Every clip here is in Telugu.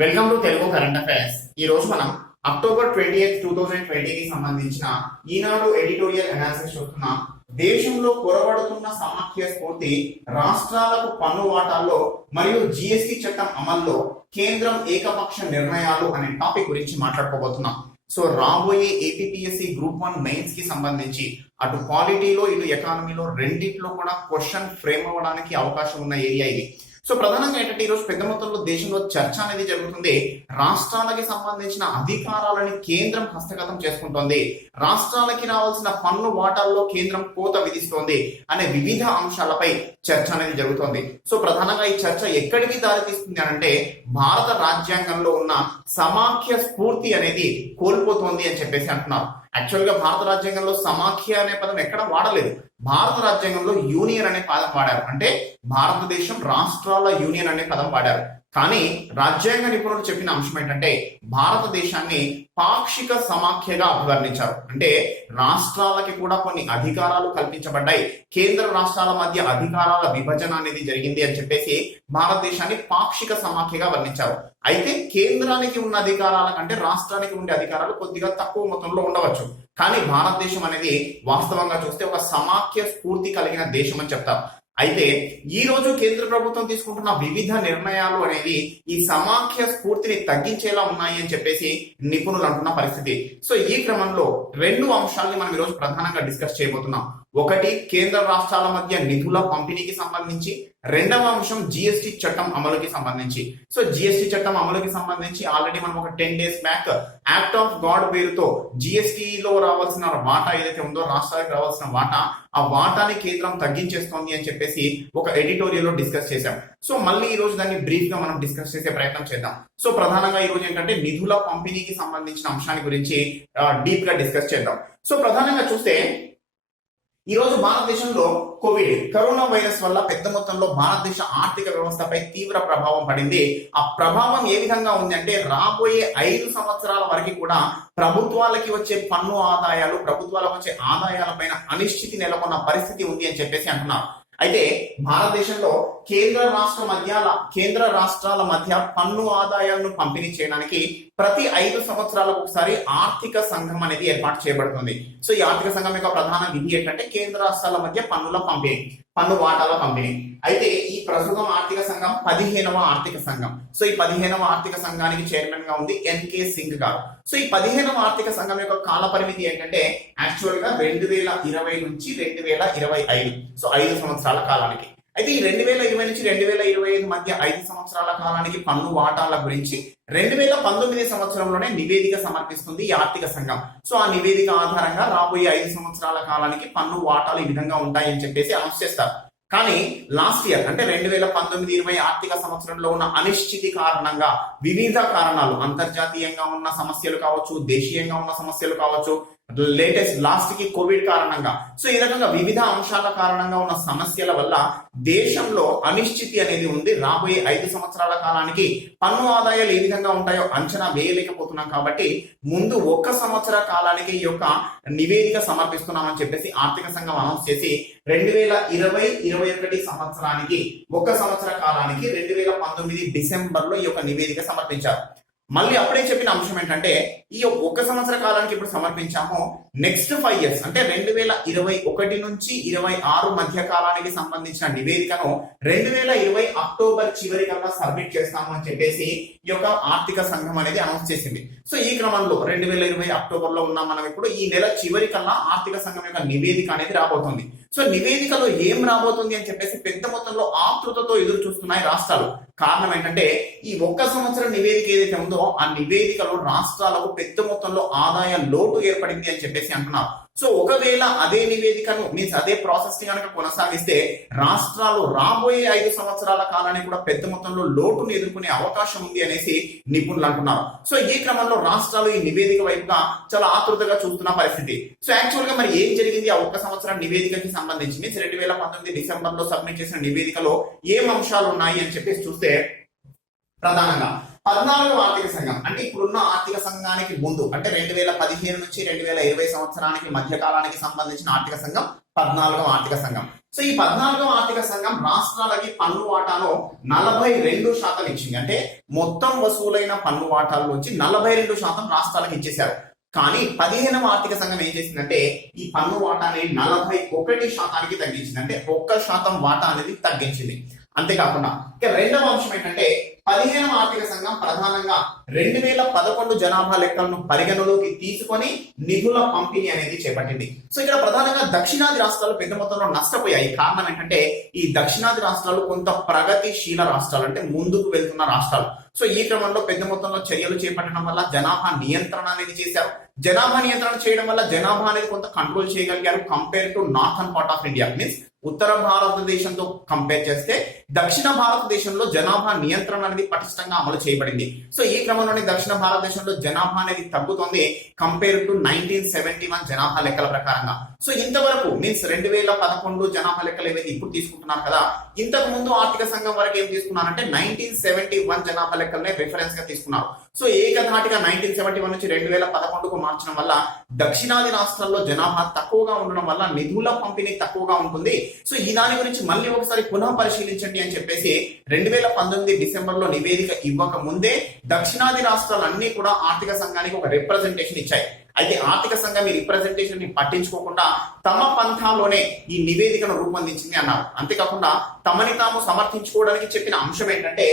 Welcome to Telugu current affairs. ఈ రోజు మనం అక్టోబర్ 20కి సంబంధించిన ఈనాడు ఎడిటోరియల్ అనాలిసిస్ చూస్తున్నాం. దేశంలో కొరవడుతున్న సమాఖ్య స్ఫూర్తి, రాష్ట్రాలకు పన్ను వాటాల్లో మరియు జిఎస్టి చట్టం అమల్లో కేంద్రం ఏకపక్ష నిర్ణయాలు అనే టాపిక్ గురించి మాట్లాడుకోబోతున్నాం. సో రాబోయే ఏపీపీఎస్సీ గ్రూప్ 1 మెయిన్స్ కి సంబంధించి అటు పాలిటీలో ఇటు ఎకానమీలో రెండిట్లో కూడా క్వశ్చన్ ఫ్రేమ్ అవ్వడానికి అవకాశం ఉన్న ఏరియా ఇది. సో ప్రధానంగా ఏంటంటే ఈరోజు పెద్ద మొత్తంలో దేశంలో చర్చ అనేది జరుగుతుంది. రాష్ట్రాలకి సంబంధించిన అధికారాలని కేంద్రం హస్తగతం చేసుకుంటోంది, రాష్ట్రాలకి రావాల్సిన పన్ను వాటాల్లో కేంద్రం కోత విధిస్తోంది అనే వివిధ అంశాలపై చర్చ అనేది జరుగుతోంది. సో ప్రధానంగా ఈ చర్చ ఎక్కడికి దారితీస్తుంది అంటే భారత రాజ్యాంగంలో ఉన్న సమాఖ్య స్ఫూర్తి అనేది కోల్పోతోంది అని చెప్పేసి అంటున్నారు. యాక్చువల్ గా భారత రాజ్యాంగంలో సమాఖ్య అనే పదం ఎక్కడ వాడలేదు. భారత రాజ్యాంగంలో యూనియన్ అనే పదం వాడారు, అంటే భారతదేశం రాష్ట్రాల యూనియన్ అనే పదం వాడారు. కానీ రాజ్యాంగ నిపుణులు చెప్పిన అంశం ఏంటంటే భారతదేశాన్ని పాక్షిక సమాఖ్యగా అభివర్ణించారు. అంటే రాష్ట్రాలకి కూడా కొన్ని అధికారాలు కల్పించబడ్డాయి, కేంద్ర రాష్ట్రాల మధ్య అధికారాల విభజన అనేది జరిగింది అని చెప్పేసి భారతదేశాన్ని పాక్షిక సమాఖ్యగా వర్ణించారు. అయితే కేంద్రానికి ఉన్న అధికారాల కంటే రాష్ట్రానికి ఉండే అధికారాలు కొద్దిగా తక్కువ మొత్తంలో ఉండవచ్చు. కానీ భారతదేశం అనేది వాస్తవంగా చూస్తే ఒక సమాఖ్య స్ఫూర్తి కలిగిన దేశం అని చెప్తారు. అయితే ఈ రోజు కేంద్ర ప్రభుత్వం తీసుకుంటున్న వివిధ నిర్ణయాలు అనేవి ఈ సమాఖ్య స్ఫూర్తిని తగ్గించేలా ఉన్నాయి అని చెప్పేసి నిపుణులు అంటున్న పరిస్థితి. సో ఈ క్రమంలో రెండు అంశాలని మనం ఈరోజు ప్రధానంగా డిస్కస్ చేయబోతున్నాం. ఒకటి కేంద్ర రాష్ట్రాల మధ్య నిధుల పంపిణీకి సంబంధించి, రెండవ అంశం జిఎస్టి చట్టం అమలుకి సంబంధించి. సో జిఎస్టి చట్టం అమలుకి సంబంధించి ఆల్రెడీ మనం ఒక 10 days back act of God పేరుతో జిఎస్టిలో రావాల్సిన వాటా ఏదైతే ఉందో, రాష్ట్రాలకు రావాల్సిన వాటా, ఆ వాటాని కేంద్రం తగ్గించేస్తోంది అని చెప్పేసి ఒక ఎడిటోరియల్ లో డిస్కస్ చేశాం. సో మళ్ళీ ఈ రోజు దాన్ని బ్రీఫ్ గా మనం డిస్కస్ చేసే ప్రయత్నం చేద్దాం. సో ప్రధానంగా ఈ రోజు ఏంటంటే నిధుల పంపిణీకి సంబంధించిన అంశాన్ని గురించి డీప్ గా డిస్కస్ చేద్దాం. సో ప్రధానంగా చూస్తే ఈ రోజు భారతదేశంలో కరోనా వైరస్ వల్ల పెద్ద మొత్తంలో భారతదేశ ఆర్థిక వ్యవస్థపై తీవ్ర ప్రభావం పడింది. ఆ ప్రభావం ఏ విధంగా ఉంది అంటే రాబోయే 5 సంవత్సరాల వరకు కూడా ప్రభుత్వాలకి వచ్చే పన్ను ఆదాయాలు, ప్రభుత్వాలకు వచ్చే ఆదాయాల పైన అనిశ్చితి నెలకొన్న పరిస్థితి ఉంది అని చెప్పేసి అంటున్నారు. అయితే భారతదేశంలో కేంద్ర రాష్ట్రాల మధ్య పన్ను ఆదాయాలను పంపిణీ చేయడానికి ప్రతి 5 సంవత్సరాలకు ఒకసారి ఆర్థిక సంఘం అనేది ఏర్పాటు చేయబడుతుంది. సో ఈ ఆర్థిక సంఘం యొక్క ప్రధాన విధి ఏంటంటే కేంద్ర రాష్ట్రాల మధ్య పన్ను వాటాల పంపిణీ. అయితే ఈ ప్రస్తుతం ఆర్థిక సంఘం 15వ ఆర్థిక సంఘం. సో ఈ 15వ ఆర్థిక సంఘానికి చైర్మన్ గా ఉంది ఎన్కే సింగ్ గారు. సో ఈ 15వ ఆర్థిక సంఘం యొక్క కాల పరిమితి ఏంటంటే యాక్చువల్ గా 2020 నుంచి 2025. సో 5 సంవత్సరాల కాలానికి. అయితే ఈ 2020 నుంచి 2025 మధ్య 5 సంవత్సరాల కాలానికి పన్ను వాటాల గురించి 2019 సంవత్సరంలోనే నివేదిక సమర్పిస్తుంది ఈ ఆర్థిక సంఘం. సో ఆ నివేదిక ఆధారంగా రాబోయే 5 సంవత్సరాల కాలానికి పన్ను వాటాలు ఈ విధంగా ఉంటాయని చెప్పేసి అనౌన్స్ చేస్తారు. కానీ లాస్ట్ ఇయర్ అంటే 2019-20 ఆర్థిక సంవత్సరంలో ఉన్న అనిశ్చితి కారణంగా వివిధ కారణాలు, అంతర్జాతీయంగా ఉన్న సమస్యలు కావచ్చు, దేశీయంగా ఉన్న సమస్యలు కావచ్చు, లాస్ట్ కి కోవిడ్ కారణంగా, సో ఈ రకంగా వివిధ అంశాల కారణంగా ఉన్న సమస్యల వల్ల దేశంలో అనిశ్చితి అనేది ఉంది. రాబోయే 5 సంవత్సరాల కాలానికి పన్ను ఆదాయాలు ఏ విధంగా ఉంటాయో అంచనా వేయలేకపోతున్నాం. కాబట్టి ముందు 1 సంవత్సర కాలానికి ఈ యొక్క నివేదిక సమర్పిస్తున్నామని చెప్పేసి ఆర్థిక సంఘం అనౌన్స్ చేసి 2020-21 సంవత్సరానికి 1 సంవత్సర కాలానికి 2019 డిసెంబర్ లో ఈ యొక్క నివేదిక సమర్పించారు. మళ్ళీ అప్పుడే చెప్పిన అంశం ఏంటంటే ఈ 1 సంవత్సర కాలానికి ఇప్పుడు సమర్పించాము, నెక్స్ట్ 5 years అంటే 2021 నుంచి 26 మధ్య కాలానికి సంబంధించిన నివేదికను 2020 అక్టోబర్ చివరి కల్లా సబ్మిట్ చేస్తాము అని చెప్పేసి ఈ యొక్క ఆర్థిక సంఘం అనేది అనౌన్స్ చేసింది. సో ఈ క్రమంలో 2020 అక్టోబర్ లో ఉన్నాం మనం. ఇప్పుడు ఈ నెల చివరి కల్లా ఆర్థిక సంఘం యొక్క నివేదిక అనేది రాబోతుంది. సో నివేదికలో ఏం రాబోతుంది అని చెప్పేసి పెద్ద మొత్తంలో ఆతృతతో ఎదురు చూస్తున్నాయి రాష్ట్రాలు. కారణం ఏంటంటే ఈ 1 సంవత్సరం నివేదిక ఏదైతే ఉందో ఆ నివేదికలో రాష్ట్రాలకు పెద్ద మొత్తంలో ఆదాయ లోటు ఏర్పడింది అని చెప్పేసి అంటున్నారు. సో ఒకవేళ అదే నివేదికను అదే ప్రాసెస్ ని కనుక కొనసాగిస్తే రాష్ట్రాలు రాబోయే 5 సంవత్సరాల కాలానికి కూడా పెద్ద మొత్తంలో లోటును ఎదుర్కొనే అవకాశం ఉంది అనేసి నిపుణులు అంటున్నారు. సో ఈ క్రమంలో రాష్ట్రాలు ఈ నివేదిక వైపుగా చాలా ఆతృతగా చూస్తున్న పరిస్థితి. సో యాక్చువల్ గా మరి ఏం జరిగింది ఆ 1 సంవత్సరం నివేదికకి సంబంధించి 2019 డిసెంబర్ లో సబ్మిట్ చేసిన నివేదికలో ఏం అంశాలు ఉన్నాయి అని చెప్పేసి చూస్తే ప్రధానంగా 14వ ఆర్థిక సంఘం అంటే ఇప్పుడున్న ఆర్థిక సంఘానికి ముందు అంటే 2015 నుంచి 2020 సంవత్సరానికి మధ్య కాలానికి సంబంధించిన ఆర్థిక సంఘం 14వ ఆర్థిక సంఘం. సో ఈ 14వ ఆర్థిక సంఘం రాష్ట్రాలకి పన్ను వాటాను 42% ఇచ్చింది. అంటే మొత్తం వసూలైన పన్ను వాటాల్లోంచి 42% రాష్ట్రాలకు ఇచ్చేశారు. కానీ 15వ ఆర్థిక సంఘం ఏం చేసిందంటే ఈ పన్ను వాటాని 41% తగ్గించింది. అంటే 1% వాటా అనేది తగ్గించింది. అంతేకాకుండా ఇక రెండవ అంశం ఏంటంటే 15వ ఆర్థిక సంఘం ప్రధానంగా 2011 జనాభా లెక్కలను పరిగణలోకి తీసుకొని నిధుల పంపిణీ అనేది చేపట్టింది. సో ఇక్కడ ప్రధానంగా దక్షిణాది రాష్ట్రాలు పెద్ద మొత్తంలో నష్టపోయాయి. కారణం ఏంటంటే ఈ దక్షిణాది రాష్ట్రాలు కొంత ప్రగతిశీల రాష్ట్రాలు, అంటే ముందుకు వెళ్తున్న రాష్ట్రాలు. సో ఈ క్రమంలో పెద్ద మొత్తంలో చర్యలు చేపట్టడం వల్ల జనాభా నియంత్రణ అనేది చేశారు. జనాభా నియంత్రణ చేయడం వల్ల జనాభా అనేది కొంత కంట్రోల్ చేయగలిగారు compare to northern part of India. Means ఉత్తర భారతదేశంతో కంపేర్ చేస్తే దక్షిణ భారతదేశంలో జనాభా నియంత్రణ అనేది పటిష్టంగా అమలు చేయబడింది. సో ఈ క్రమంలోనే దక్షిణ భారతదేశంలో జనాభా అనేది తగ్గుతుంది కంపేర్ టు 1971 జనాభా లెక్కల ప్రకారంగా. సో ఇంతవరకు మీన్స్ 2011 జనాభా లెక్కలు ఏవైతే ఇప్పుడు తీసుకుంటున్నారు కదా, ఇంతకు ముందు ఆర్థిక సంఘం వరకు ఏం తీసుకున్నారంటే 1971 జనాభా లెక్కలనే రిఫరెన్స్ గా తీసుకున్నారు. సో ఏకధాటిగా 1971 నుంచి 2011కు మార్చడం వల్ల దక్షిణాది రాష్ట్రాల్లో జనాభా తక్కువగా ఉండడం వల్ల నిధుల పంపిణీ తక్కువగా ఉంటుంది. సో ఈ దాని గురించి మళ్ళీ ఒకసారి పునః పరిశీలించండి అని చెప్పేసి 2019 డిసెంబర్ లో నివేదిక ఇవ్వక ముందే దక్షిణాది రాష్ట్రాలన్నీ కూడా ఆర్థిక సంఘానికి ఒక రిప్రజెంటేషన్ ఇచ్చాయి. అయితే ఆర్థిక సంఘం ఈ రిప్రజెంటేషన్ ని పట్టించుకోకుండా తమ పంథాలోనే ఈ నివేదికను రూపొందించింది అన్నారు. అంతేకాకుండా తమని తాము సమర్థించుకోవడానికి చెప్పిన అంశం ఏంటంటే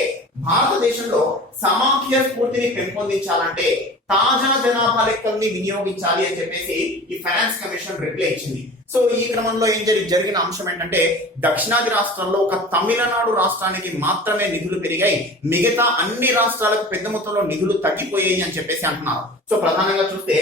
భారతదేశంలో సమాఖ్య స్ఫూర్తిని పెంపొందించాలంటే తాజా జనాభా లెక్కల్ని వినియోగించాలి అని చెప్పేసి ఈ ఫైనాన్స్ కమిషన్ రిప్లై ఇచ్చింది. సో ఈ క్రమంలో ఏం జరిగిన అంశం ఏంటంటే దక్షిణాది రాష్ట్రాల్లో ఒక తమిళనాడు రాష్ట్రానికి మాత్రమే నిధులు పెరిగాయి, మిగతా అన్ని రాష్ట్రాలకు పెద్ద మొత్తంలో నిధులు తగ్గిపోయాయి అని చెప్పేసి అంటున్నారు. సో ప్రధానంగా చూస్తే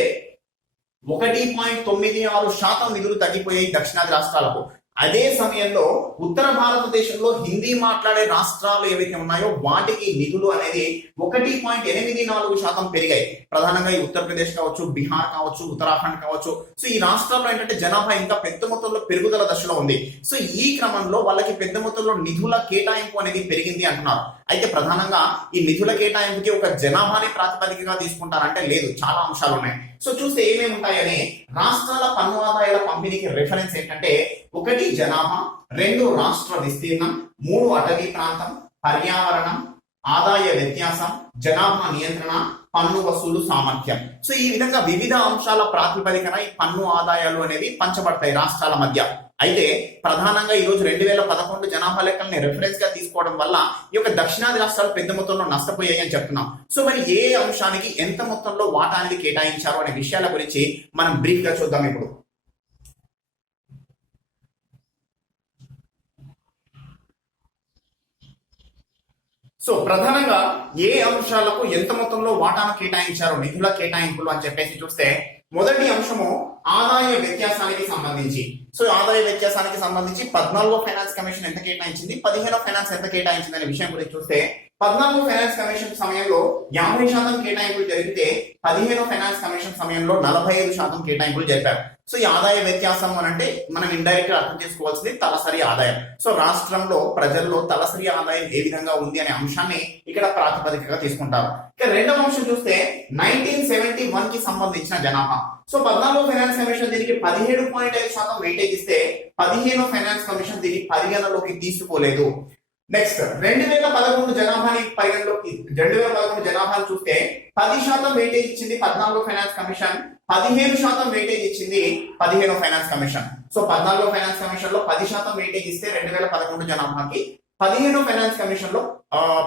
1.96% నిధులు తగ్గిపోయాయి దక్షిణాది రాష్ట్రాలకు. అదే సమయంలో ఉత్తర భారతదేశంలో హిందీ మాట్లాడే రాష్ట్రాలు ఏవైతే ఉన్నాయో వాటికి నిధులు అనేది 1.84% పెరిగాయి. ప్రధానంగా ఈ ఉత్తరప్రదేశ్ కావచ్చు, బీహార్ కావచ్చు, ఉత్తరాఖండ్ కావచ్చు. సో ఈ రాష్ట్రాల్లో ఏంటంటే జనాభా ఇంకా పెద్ద మొత్తంలో పెరుగుదల దశలో ఉంది. సో ఈ క్రమంలో వాళ్ళకి పెద్ద మొత్తంలో నిధుల కేటాయింపు అనేది పెరిగింది అంటున్నారు. అయితే ప్రధానంగా ఈ నిధుల కేటాయింపుకి ఒక జనాభాని ప్రాతిపదికగా తీసుకుంటారంటే లేదు, చాలా అంశాలు ఉన్నాయి. సో చూస్తే ఏమేమి ఉంటాయని రాష్ట్రాల పన్ను ఆదాయాల పంపిణీకి రిఫరెన్స్ ఏంటంటే 1 జనాభా, 2 రాష్ట్ర విస్తీర్ణం, 3 అటవీ ప్రాంతం, పర్యావరణం, ఆదాయ వ్యత్యాసం, జనాభా నియంత్రణ, పన్ను వసూలు సామర్థ్యం. సో ఈ విధంగా వివిధ అంశాల ప్రాతిపదికన ఈ పన్ను ఆదాయాలు అనేవి పంచబడతాయి రాష్ట్రాల మధ్య. అయితే ప్రధానంగా ఈ రోజు 2011 జనాభా లెక్కల్ని రెఫరెన్స్ గా తీసుకోవడం వల్ల ఈ యొక్క దక్షిణాది రాష్ట్రాలు పెద్ద మొత్తంలో నష్టపోయాయి అని చెప్తున్నాం. సో మరి ఏ అంశానికి ఎంత మొత్తంలో వాటా అనేది కేటాయించారు అనే విషయాల గురించి మనం బ్రీఫ్ గా చూద్దాం ఇప్పుడు. సో ప్రధానంగా ఏ అంశాలకు ఎంత మొత్తంలో వాటాను కేటాయించారు నిధుల కేటాయింపులు అని చెప్పేసి చూస్తే మొదటి అంశము ఆదాయ వ్యత్యాసానికి సంబంధించి. సో ఆదాయ వ్యత్యాసానికి సంబంధించి 14వ ఫైనాన్స్ కమిషన్ ఎంత కేటాయించింది, 15వ ఫైనాన్స్ ఎంత కేటాయించింది అనే విషయం గురించి చూస్తే 14వ ఫైనాన్స్ కమిషన్ సమయంలో 50% కేటాయింపులు జరిగితే 15వ ఫైనాన్స్ కమిషన్ సమయంలో 45% కేటాయింపులు జరిపారు. సో ఈ ఆదాయ వ్యత్యాసం అని అంటే మనం ఇండైరెక్ట్ గా అర్థం చేసుకోవాల్సింది తలసరి ఆదాయం. సో రాష్ట్రంలో ప్రజల్లో తలసరి ఆదాయం ఏ విధంగా ఉంది అనే అంశాన్ని ఇక్కడ ప్రాతిపదికగా తీసుకుంటారు. ఇక రెండవ అంశం చూస్తే 1971 కి సంబంధించిన జనాభా. సో 14వ ఫైనాన్స్ కమిషన్ దీనికి 17.5% వెయిటేజ్ ఇస్తే 15వ ఫైనాన్స్ కమిషన్ దీన్ని పరిగణలోకి తీసుకోలేదు. నెక్స్ట్ 2011 జనాభాని పరిగణలోకి 2011 జనాభాను చూస్తే 10% వెయిటేజ్ ఇచ్చింది 14వ ఫైనాన్స్ కమిషన్, 15% వెయిటేజ్ ఇచ్చింది 15వ ఫైనాన్స్ కమిషన్. సో 14వ ఫైనాన్స్ కమిషన్ లో 10% వెయిటేజ్ ఇస్తే 2011 జనాభాకి, 15వ ఫైనాన్స్ కమిషన్ లో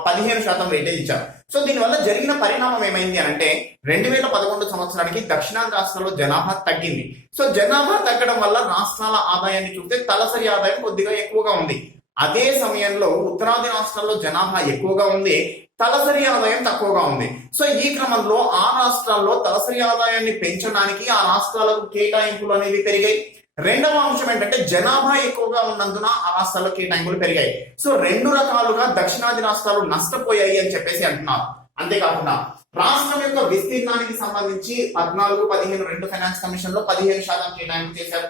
15% వెయిటేజ్ ఇచ్చారు. సో దీనివల్ల జరిగిన పరిణామం ఏమైంది అంటే 2011 సంవత్సరానికి దక్షిణాది రాష్ట్రాల్లో జనాభా తగ్గింది. సో జనాభా తగ్గడం వల్ల రాష్ట్రాల ఆదాయాన్ని చూస్తే తలసరి ఆదాయం కొద్దిగా ఎక్కువగా ఉంది. అదే సమయంలో ఉత్తరాది రాష్ట్రాల్లో జనాభా ఎక్కువగా ఉంది, తలసరి ఆదాయం తక్కువగా ఉంది. సో ఈ క్రమంలో ఆ రాష్ట్రాల్లో తలసరి ఆదాయాన్ని పెంచడానికి ఆ రాష్ట్రాలకు కేటాయింపులు అనేవి పెరిగాయి. రెండవ అంశం ఏంటంటే జనాభా ఎక్కువగా ఉన్నందున ఆ రాష్ట్రాల్లో కేటాయింపులు పెరిగాయి. సో రెండు రకాలుగా దక్షిణాది రాష్ట్రాలు నష్టపోయాయి అని చెప్పేసి అంటున్నారు. అంతేకాకుండా రాష్ట్రం యొక్క విస్తీర్ణానికి సంబంధించి 14, 15 రెండు ఫైనాన్స్ కమిషన్ లో 15% కేటాయింపు చేశారు.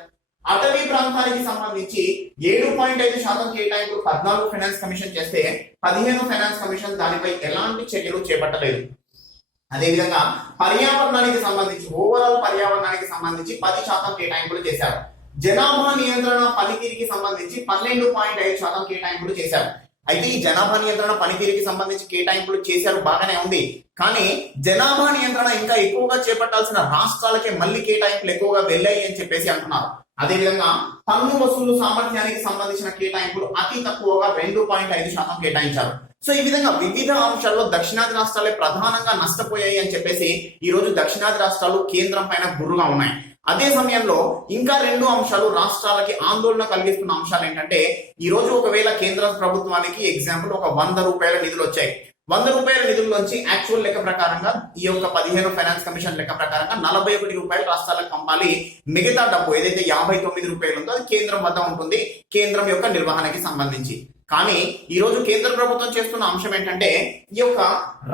అటవీ ప్రాంతానికి సంబంధించి 7.5% కేటాయింపులు 14 ఫైనాన్స్ కమిషన్ చేస్తే 15 ఫైనాన్స్ కమిషన్ దానిపై ఎలాంటి చర్యలు చేపట్టలేదు. అదేవిధంగా పర్యావరణానికి సంబంధించి ఓవరాల్ పర్యావరణానికి సంబంధించి 10% కేటాయింపులు చేశారు. జనాభా నియంత్రణ పనితీరుకి సంబంధించి 12.5% కేటాయింపులు చేశారు. అయితే ఈ జనాభా నియంత్రణ పనితీరుకి సంబంధించి కేటాయింపులు చేశారు, బాగానే ఉంది. కానీ జనాభా నియంత్రణ ఇంకా ఎక్కువగా చేపట్టాల్సిన రాష్ట్రాలకే మళ్ళీ కేటాయింపులు ఎక్కువగా వెళ్ళాయి అని చెప్పేసి అంటున్నారు. అదేవిధంగా పన్ను వసూలు సామర్థ్యానికి సంబంధించిన కేటాయింపులు అతి తక్కువగా 2.5% కేటాయించారు. సో ఈ విధంగా వివిధ అంశాల్లో దక్షిణాది రాష్ట్రాలే ప్రధానంగా నష్టపోయాయి అని చెప్పేసి ఈ రోజు దక్షిణాది రాష్ట్రాలు కేంద్రం పైన గుర్రుగా ఉన్నాయి. అదే సమయంలో ఇంకా 2 అంశాలు రాష్ట్రాలకి ఆందోళన కలిగిస్తున్న అంశాలు ఏంటంటే, ఈ రోజు ఒకవేళ కేంద్ర ప్రభుత్వానికి ఎగ్జాంపుల్ ఒక 100 రూపాయల నిధులు వచ్చాయి. 100 రూపాయల నిధుల్లోంచి యాక్చువల్ లెక్క ప్రకారంగా ఈ యొక్క 15 ఫైనాన్స్ కమిషన్ లెక్క ప్రకారంగా 41 రూపాయలు రాష్ట్రాలకు పంపాలి. మిగతా డబ్బు ఏదైతే 59 రూపాయలు ఉందో అది కేంద్రం వద్ద ఉంటుంది, కేంద్రం యొక్క నిర్వహణకి సంబంధించి. కానీ ఈ రోజు కేంద్ర ప్రభుత్వం చేస్తున్న అంశం ఏంటంటే, ఈ యొక్క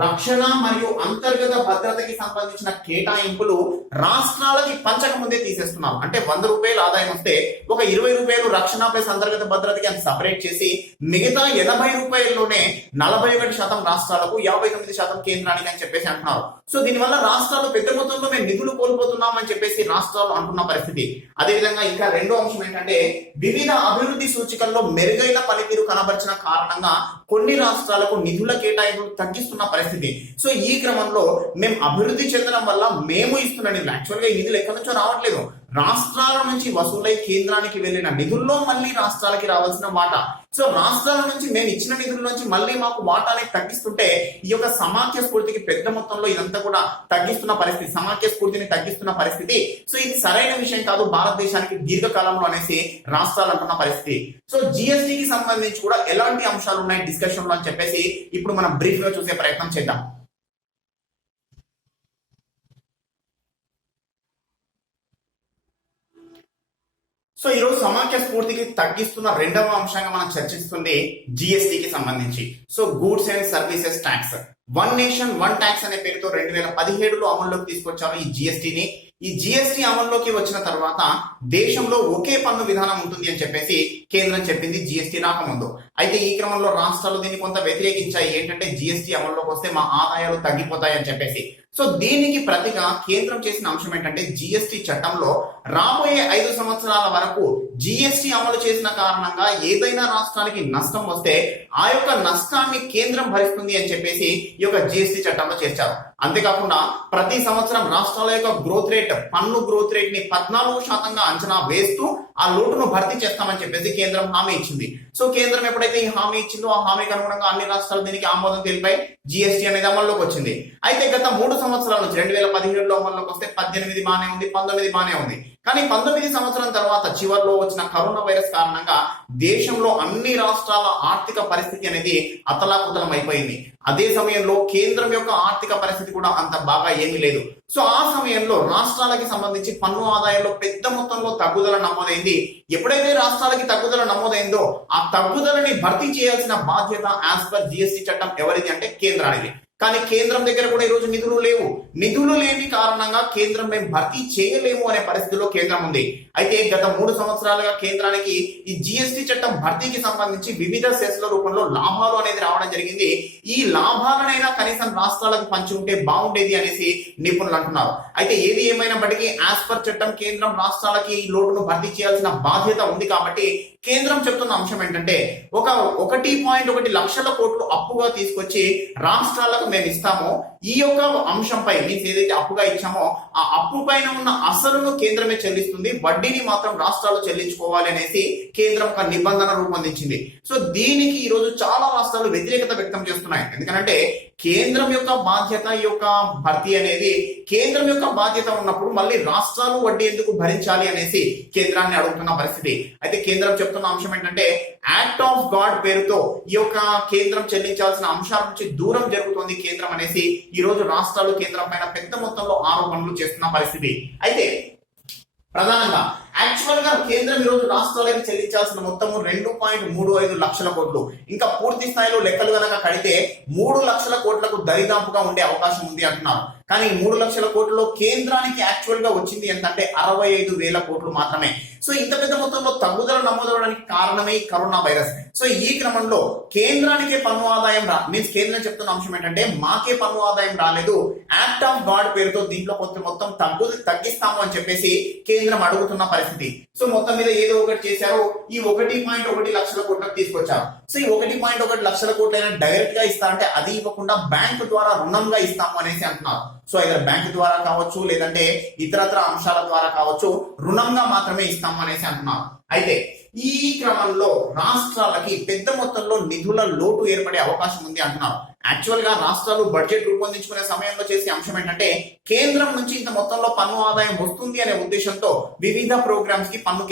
రక్షణ మరియు అంతర్గత భద్రతకి సంబంధించిన కేటాయింపులు రాష్ట్రాలకి పంచక ముందే తీసేస్తున్నారు. అంటే 100 రూపాయలు ఆదాయం వస్తే ఒక 20 రూపాయలు రక్షణ ప్లస్ అంతర్గత భద్రతకి అని సపరేట్ చేసి మిగతా 80 రూపాయల్లోనే 41% రాష్ట్రాలకు 59% కేంద్రానికి అని చెప్పేసి అంటున్నారు. సో దీనివల్ల రాష్ట్రాలు పెద్ద మొత్తంలో మేము నిధులు కోల్పోతున్నాం అని చెప్పేసి రాష్ట్రాలు అంటున్న పరిస్థితి. అదేవిధంగా ఇంకా 2వ అంశం ఏంటంటే, వివిధ అభివృద్ధి సూచికల్లో మెరుగైన పనితీరు కనబరిచిన కారణంగా కొన్ని రాష్ట్రాలకు నిధుల కేటాయింపులు తగ్గిస్తున్న పరిస్థితి. సో ఈ క్రమంలో మేము అభివృద్ధి చెందడం వల్ల మేము ఇస్తున్న నిధులు, యాక్చువల్గా ఈ నిధులు ఎక్కడి నుంచో రావట్లేదు, రాష్ట్రాల నుంచి వసూలై కేంద్రానికి వెళ్ళిన నిధుల్లో మళ్ళీ రాష్ట్రాలకి రావాల్సిన వాటా. సో రాష్ట్రాల నుంచి మేము ఇచ్చిన నిధుల నుంచి మళ్ళీ మాకు వాటాని తగ్గిస్తుంటే ఈ యొక్క సమాఖ్య స్ఫూర్తికి పెద్ద మొత్తంలో ఇదంతా కూడా తగ్గిస్తున్న పరిస్థితి, సమాఖ్య స్ఫూర్తిని తగ్గిస్తున్న పరిస్థితి. సో ఇది సరైన విషయం కాదు భారతదేశానికి దీర్ఘకాలంలో అనేసి రాష్ట్రాలు అంటున్న పరిస్థితి. సో జిఎస్టికి సంబంధించి కూడా ఎలాంటి అంశాలు ఉన్నాయి డిస్కషన్ లో అని చెప్పేసి ఇప్పుడు మనం బ్రీఫ్ గా చూసే ప్రయత్నం చేద్దాం. సో ఈరోజు సమాఖ్య స్ఫూర్తికి తగ్గిస్తున్న 2వ అంశంగా మనం చర్చిస్తుంది జిఎస్టికి సంబంధించి. So goods and services tax, one nation one tax అనే పేరుతో 2017లో అమల్లోకి తీసుకొచ్చారు ఈ జిఎస్టిని. ఈ జిఎస్టి అమల్లోకి వచ్చిన తర్వాత దేశంలో ఒకే పన్ను విధానం ఉంటుంది అని చెప్పేసి కేంద్రం చెప్పింది జిఎస్టి రాకముందు. అయితే ఈ క్రమంలో రాష్ట్రాలు దీన్ని కొంత వ్యతిరేకించాయి. ఏంటంటే జిఎస్టి అమల్లోకి వస్తే మా ఆదాయాలు తగ్గిపోతాయి అని చెప్పేసి. సో దీనికి ప్రతిగా కేంద్రం చేసిన అంశం ఏంటంటే, జిఎస్టి చట్టంలో రాబోయే 5 సంవత్సరాల వరకు జిఎస్టి అమలు చేసిన కారణంగా ఏదైనా రాష్ట్రానికి నష్టం వస్తే ఆ యొక్క నష్టాన్ని కేంద్రం భరిస్తుంది అని చెప్పేసి ఈ యొక్క జిఎస్టి చట్టంలో చేర్చారు. అంతేకాకుండా ప్రతి సంవత్సరం రాష్ట్రాల యొక్క గ్రోత్ రేట్, పన్ను గ్రోత్ రేట్ ని 14% అంచనా వేస్తూ ఆ లోటును భర్తీ చేస్తామని చెప్పేసి కేంద్రం హామీ ఇచ్చింది. సో కేంద్రం ఎప్పుడైతే ఈ హామీ ఇచ్చిందో ఆ హామీకి అనుగుణంగా అన్ని రాష్ట్రాలు దీనికి ఆమోదం తెలిపాయి, జిఎస్టి అనేది అమల్లోకి వచ్చింది. అయితే గత 3 సంవత్సరాల నుంచి 2017లో అమల్లోకి వస్తే 18 బానే ఉంది, 19 బానే ఉంది. కానీ 19 సంవత్సరం తర్వాత చివరిలో వచ్చిన కరోనా వైరస్ కారణంగా దేశంలో అన్ని రాష్ట్రాల ఆర్థిక పరిస్థితి అనేది అతలాకుతలం అయిపోయింది. అదే సమయంలో కేంద్రం యొక్క ఆర్థిక పరిస్థితి కూడా అంత బాగా ఏమీ లేదు. సో ఆ సమయంలో రాష్ట్రాలకి సంబంధించి పన్ను ఆదాయంలో పెద్ద మొత్తంలో తగ్గుదల నమోదైంది. ఎప్పుడైతే రాష్ట్రాలకి తగ్గుదల నమోదైందో ఆ తగ్గుదలని భర్తీ చేయాల్సిన బాధ్యత యాజ్ పర్ జిఎస్టి చట్టం ఎవరిది అంటే కేంద్రానికి. కానీ కేంద్రం దగ్గర కూడా ఈరోజు నిధులు లేవు. నిధులు లేని కారణంగా కేంద్రం మేము భర్తీ చేయలేము అనే పరిస్థితిలో కేంద్రం ఉంది. అయితే గత 3 సంవత్సరాలుగా కేంద్రానికి ఈ జిఎస్టి చట్టం భర్తీకి సంబంధించి వివిధ సెస్ల రూపంలో లాభాలు అనేది రావడం జరిగింది. ఈ లాభాలనైనా కనీసం రాష్ట్రాలకు పంచి ఉంటే బాగుండేది అనేసి నిపుణులు అంటున్నారు. అయితే ఏది ఏమైనప్పటికీ యాజ్ పర్ చట్టం కేంద్రం రాష్ట్రాలకి ఈ లోటును భర్తీ చేయాల్సిన బాధ్యత ఉంది. కాబట్టి కేంద్రం చెప్తున్న అంశం ఏంటంటే, 1.1 లక్షల కోట్లు అప్పుగా తీసుకొచ్చి రాష్ట్రాలకు మేము ఇస్తామో ఈ యొక్క అంశంపై మీన్స్ ఏదైతే అప్పుగా ఇచ్చామో ఆ అప్పు పైన ఉన్న అసలును కేంద్రమే చెల్లిస్తుంది, వడ్డీని మాత్రం రాష్ట్రాలు చెల్లించుకోవాలి అనేసి కేంద్రం ఒక నిబంధన రూపొందించింది. సో దీనికి ఈ రోజు చాలా రాష్ట్రాలు వ్యతిరేకత వ్యక్తం చేస్తున్నాయి. ఎందుకంటే కేంద్రం యొక్క బాధ్యత ఈ యొక్క భర్తీ అనేది కేంద్రం యొక్క బాధ్యత ఉన్నప్పుడు మళ్ళీ రాష్ట్రాలు వడ్డీ ఎందుకు భరించాలి అనేసి కేంద్రాన్ని అడుగుతున్న పరిస్థితి. అయితే కేంద్రం చెప్తున్న అంశం ఏంటంటే, యాక్ట్ ఆఫ్ గాడ్ పేరుతో ఈ యొక్క కేంద్రం చెల్లించాల్సిన అంశాల నుంచి దూరం జరుగుతోంది కేంద్రం అనేసి ఈ రోజు రాష్ట్రాలు కేంద్రం పైన పెద్ద మొత్తంలో ఆరోపణలు చేస్తున్న పరిస్థితి. అయితే ప్రధానంగా యాక్చువల్ గా కేంద్రం ఈ రోజు రాష్ట్రాలకు చెల్లించాల్సిన మొత్తము 2.35 లక్షల కోట్లు. ఇంకా పూర్తి స్థాయిలో లెక్కలు గనక కడితే 3 లక్షల కోట్లకు దరిదాపుగా ఉండే అవకాశం ఉంది అంటున్నారు. కానీ 3 లక్షల కోట్లలో కేంద్రానికి యాక్చువల్ గా వచ్చింది ఎంతంటే 65,000 కోట్లు మాత్రమే. సో ఇంత పెద్ద మొత్తంలో తగ్గుదల నమోదవడానికి కారణమే కరోనా వైరస్. సో ఈ క్రమంలో కేంద్రానికే పన్ను ఆదాయం మీన్స్ కేంద్రం చెప్తున్న అంశం ఏంటంటే మాకే పన్ను ఆదాయం రాలేదు, యాక్ట్ ఆఫ్ గాడ్ పేరుతో దీంట్లో మొత్తం తగ్గిస్తాము అని చెప్పేసి కేంద్రం అడుగుతున్న పరిస్థితి. సో మొత్తం మీద ఏదో ఒకటి చేశారు, ఈ 1.1 లక్షల కోట్లకు తీసుకొచ్చారు. సో ఈ 1.1 లక్షల కోట్లైనా డైరెక్ట్ గా ఇస్తారంటే అది ఇవ్వకుండా బ్యాంకు ద్వారా రుణంగా ఇస్తాము అనేసి అంటున్నారు. సో ఇతర బ్యాంకు ద్వారా కావచ్చు, లేదంటే ఇతరత్ర అంశాల ద్వారా కావచ్చు, రుణంగా మాత్రమే ఇస్తాము అనేసి అంటున్నారు. అయితే ఈ క్రమంలో రాష్ట్రాలకి పెద్ద మొత్తంలో నిధుల లోటు ఏర్పడే అవకాశం ఉంది అంటున్నారు. యాక్చువల్ గా రాష్ట్రాలు బడ్జెట్ రూపొందించుకునే సమయంలో చేసే అంశం ఏంటంటే కేంద్రం నుంచి ఇంత మొత్తంలో పన్ను ఆదాయం వస్తుంది అనే ఉద్దేశంతో వివిధ ప్రోగ్రామ్స్ కి పన్ను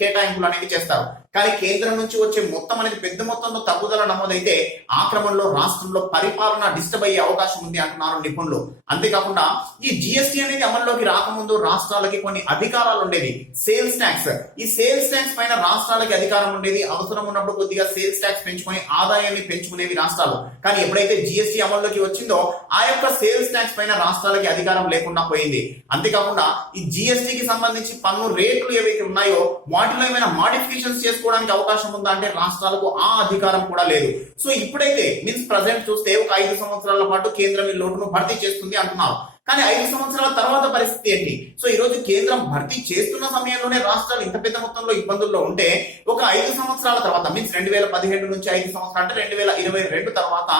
కేటాయింపులు అనేవి చేస్తారు. కానీ కేంద్రం నుంచి వచ్చే మొత్తం అనేది పెద్ద మొత్తంలో తగ్గుదల నమోదైతే ఆ క్రమంలో రాష్ట్రంలో పరిపాలన డిస్టర్బ్ అయ్యే అవకాశం ఉంది అంటున్నారు నిపుణులు. అంతేకాకుండా ఈ జిఎస్టీ అనేది అమల్లోకి రాకముందు రాష్ట్రాలకి కొన్ని అధికారాలు ఉండేవి. సేల్స్ ట్యాక్స్, ఈ సేల్స్ ట్యాక్స్ పైన రాష్ట్రాలకి అధికారం ఉండేది. అవసరం ఉన్నప్పుడు కొద్దిగా సేల్స్ ట్యాక్స్ పెంచుకొని ఆదాయాన్ని పెంచుకునేవి రాష్ట్రాలు. కానీ ఎప్పుడైతే జిఎస్టీ అమల్లోకి వచ్చిందో ఆ యొక్క సేల్స్ ట్యాక్స్ పైన రాష్ట్రాలకి అధికారం లేకుండా పోయింది. అంతేకాకుండా ఈ జిఎస్టీకి సంబంధించి పన్ను రేట్లు ఏవైతే ఉన్నాయో వాటిలో ఏమైనా మాడిఫికేషన్స్ చేసుకోవడానికి అవకాశం ఉందా అంటే రాష్ట్రాలకు ఆ అధికారం కూడా లేదు. సో ఇప్పుడైతే మీన్స్ ప్రజెంట్ చూస్తే ఒక 5 సంవత్సరాల పాటు కేంద్రం ఈ లోటును భర్తీ చేస్తుంది అంటున్నారు. కానీ 5 సంవత్సరాల తర్వాత పరిస్థితి ఏంటి? సో ఈ రోజు కేంద్రం భర్తీ చేస్తున్న సమయంలోనే రాష్ట్రాలు ఇంత పెద్ద మొత్తంలో ఇబ్బందుల్లో ఉంటే ఒక 5 సంవత్సరాల తర్వాత మీన్స్ 2017 నుంచి 5 సంవత్సరాలు అంటే 2022 తర్వాత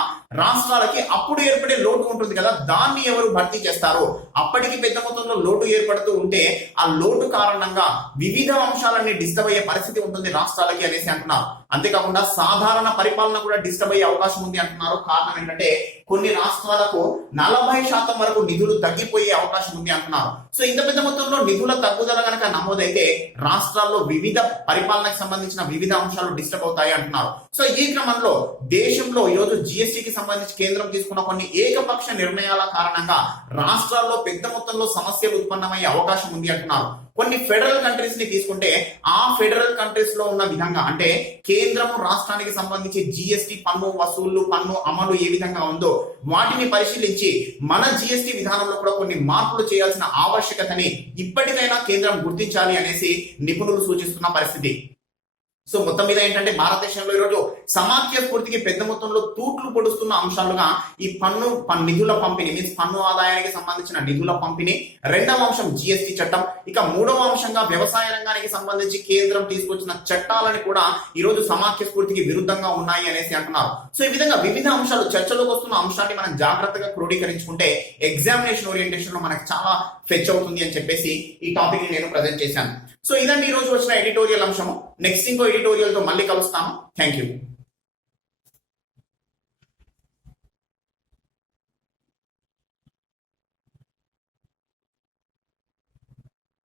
రాష్ట్రాలకి అప్పుడు ఏర్పడే లోటు ఉంటుంది కదా, దాన్ని ఎవరు భర్తీ చేస్తారో? అప్పటికి పెద్ద మొత్తంలో లోటు ఏర్పడుతూ ఉంటే ఆ లోటు కారణంగా వివిధ అంశాలన్నీ డిస్టర్బ్ అయ్యే పరిస్థితి ఉంటుంది రాష్ట్రాలకి అనేసి అంటున్నారు. అంతేకాకుండా సాధారణ పరిపాలన కూడా డిస్టర్బ్ అయ్యే అవకాశం ఉంది అంటున్నారు. కారణం ఏంటంటే కొన్ని రాష్ట్రాలకు 40% వరకు నిధులు తగ్గిపోయే అవకాశం ఉంది అంటున్నారు. సో ఇంత పెద్ద మొత్తంలో నిధుల తగ్గుదల కనుక నమోదైతే రాష్ట్రాల్లో వివిధ పరిపాలనకు సంబంధించిన వివిధ అంశాలు డిస్టర్బ్ అవుతాయి అంటున్నారు. సో ఈ క్రమంలో దేశంలో ఈరోజు జిఎస్టీకి సంబంధించి కేంద్రం తీసుకున్న కొన్ని ఏకపక్ష నిర్ణయాల కారణంగా రాష్ట్రాల్లో పెద్ద మొత్తంలో సమస్యలు ఉత్పన్నమయ్యే అవకాశం ఉంది అంటున్నారు. కొన్ని ఫెడరల్ కంట్రీస్ ని తీసుకుంటే ఆ ఫెడరల్ కంట్రీస్ లో ఉన్న విధంగా అంటే కేంద్రం రాష్ట్రానికి సంబంధించి జిఎస్టీ పన్ను వసూళ్లు పన్ను అమలు ఏ విధంగా ఉందో వాటిని పరిశీలించి మన జిఎస్టీ విధానంలో కూడా కొన్ని మార్పులు చేయాల్సిన ఆవశ్యకతని ఇప్పటికైనా కేంద్రం గుర్తించాలి అనేసి నిపుణులు సూచిస్తున్న పరిస్థితి. సో మొత్తం మీద ఏంటంటే భారతదేశంలో ఈరోజు సమాఖ్య స్ఫూర్తికి పెద్ద మొత్తంలో తూట్లు పొడుస్తున్న అంశాలుగా ఈ నిధుల పంపిణీ మీన్స్ పన్ను ఆదాయానికి సంబంధించిన నిధుల పంపిణీ, రెండవ అంశం జిఎస్టీ చట్టం, ఇక మూడవ అంశంగా వ్యవసాయ రంగానికి సంబంధించి కేంద్రం తీసుకొచ్చిన చట్టాలని కూడా ఈ రోజు సమాఖ్య స్ఫూర్తికి విరుద్ధంగా ఉన్నాయి అనేసి అంటున్నారు. సో ఈ విధంగా వివిధ అంశాలు చర్చలోకి వస్తున్న అంశాన్ని మనం జాగ్రత్తగా క్రోడీకరించుకుంటే ఎగ్జామినేషన్ ఓరియంటేషన్ లో మనకు చాలా ఫెచ్ అవుతుంది అని చెప్పేసి ఈ టాపిక్ ని నేను ప్రజెంట్ చేశాను. సో ఇదండి ఈ రోజు వచ్చిన ఎడిటోరియల్ అంశము. నెక్స్ట్ ఇంకో ఎడిటోరియల్ తో మళ్ళీ కలుస్తాను. Thank you.